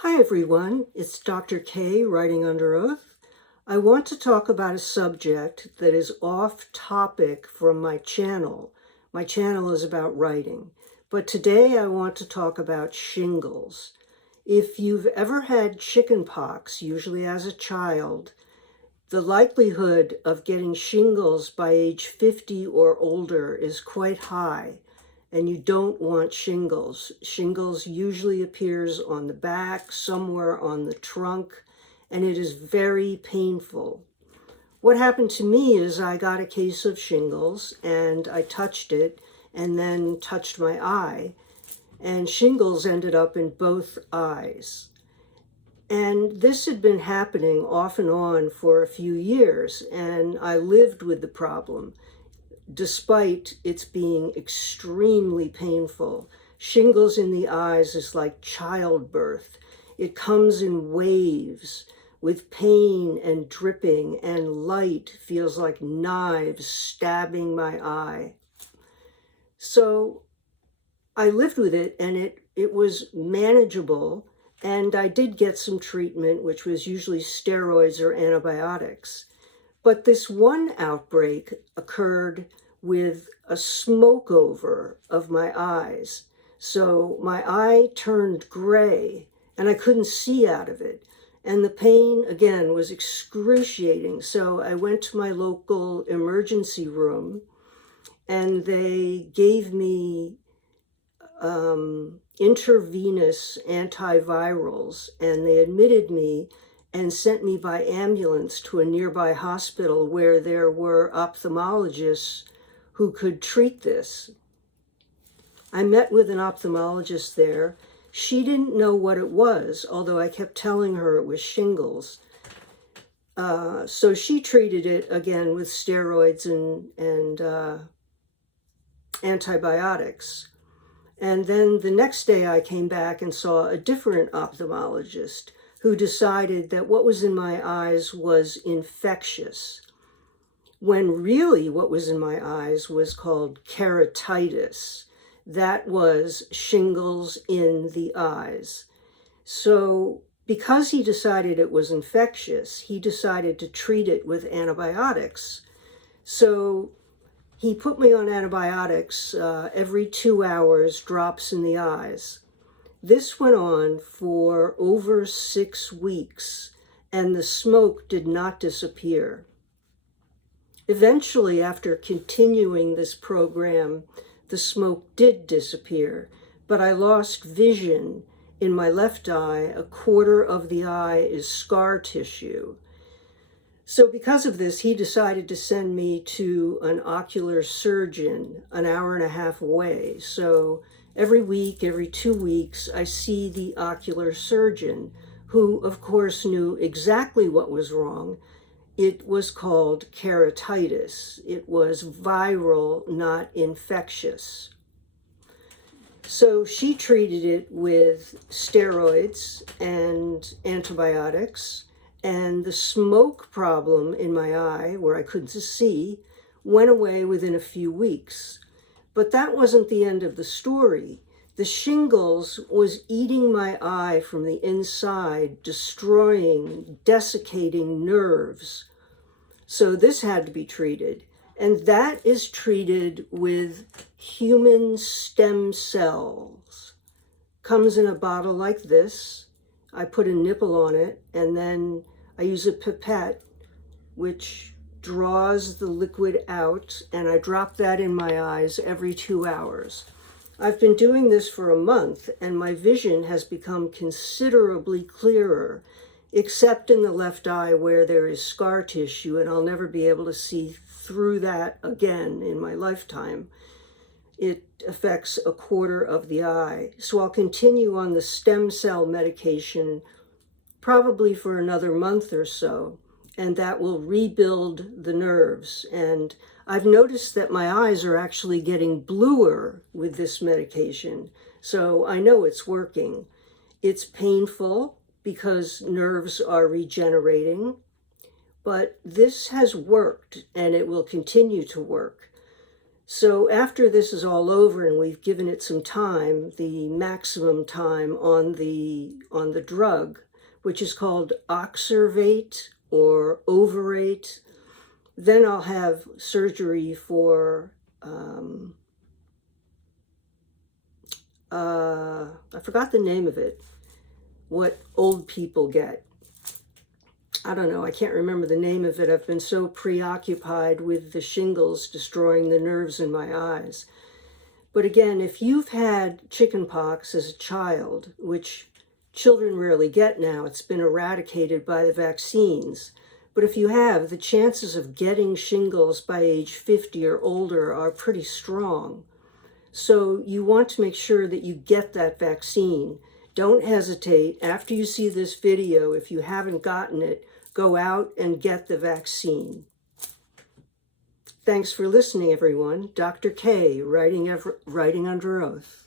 Hi everyone, it's Dr. K writing under oath. I want to talk about a subject that is off topic from my channel. My channel is about writing, but today I want to talk about shingles. If you've ever had chickenpox, usually as a child, the likelihood of getting shingles by age 50 or older is quite high, and you don't want shingles. Shingles usually appears on the back, somewhere on the trunk, and it is very painful. What happened to me is I got a case of shingles and I touched it and then touched my eye, and shingles ended up in both eyes. And this had been happening off and on for a few years, and I lived with the problem, despite its being extremely painful. Shingles in the eyes is like childbirth. It comes in waves with pain and dripping, and light feels like knives stabbing my eye. So I lived with it, and it was manageable. And I did get some treatment, which was usually steroids or antibiotics. But this one outbreak occurred with a smoke over of my eyes. So my eye turned gray and I couldn't see out of it. And the pain, again, was excruciating. So I went to my local emergency room and they gave me intravenous antivirals, and they admitted me and sent me by ambulance to a nearby hospital where there were ophthalmologists who could treat this. I met with an ophthalmologist there. She didn't know what it was, although I kept telling her it was shingles. So she treated it again with steroids and antibiotics. And then the next day I came back and saw a different ophthalmologist who decided that what was in my eyes was infectious, when really what was in my eyes was called keratitis. That was shingles in the eyes. So because he decided it was infectious, he decided to treat it with antibiotics. So he put me on antibiotics every 2 hours, drops in the eyes. This went on for over 6 weeks, and the smoke did not disappear. Eventually, after continuing this program, the smoke did disappear, but I lost vision in my left eye. A quarter of the eye is scar tissue. So because of this, he decided to send me to an ocular surgeon an hour and a half away. So every week, every 2 weeks, I see the ocular surgeon, who of course knew exactly what was wrong. It was called keratitis. It was viral, not infectious. So she treated it with steroids and antibiotics, and the smoke problem in my eye, where I couldn't see, went away within a few weeks. But that wasn't the end of the story. The shingles was eating my eye from the inside, destroying, desiccating nerves. So this had to be treated. And that is treated with human stem cells. Comes in a bottle like this. I put a nipple on it, and then I use a pipette, which draws the liquid out, and I drop that in my eyes every 2 hours. I've been doing this for a month, and my vision has become considerably clearer, except in the left eye where there is scar tissue, and I'll never be able to see through that again in my lifetime. It affects a quarter of the eye. So I'll continue on the stem cell medication probably for another month or so, and that will rebuild the nerves. And I've noticed that my eyes are actually getting bluer with this medication, so I know it's working. It's painful because nerves are regenerating, but this has worked and it will continue to work. So after this is all over and we've given it some time, the maximum time on the drug, which is called oxervate or overate, then I'll have surgery for I forgot the name of it, what old people get. I don't know, I can't remember the name of it. I've been so preoccupied with the shingles destroying the nerves in my eyes. But again, if you've had chickenpox as a child, which children rarely get now, it's been eradicated by the vaccines. But if you have, the chances of getting shingles by age 50 or older are pretty strong. So you want to make sure that you get that vaccine. Don't hesitate. After you see this video, if you haven't gotten it, go out and get the vaccine. Thanks for listening, everyone. Dr. K, writing under oath.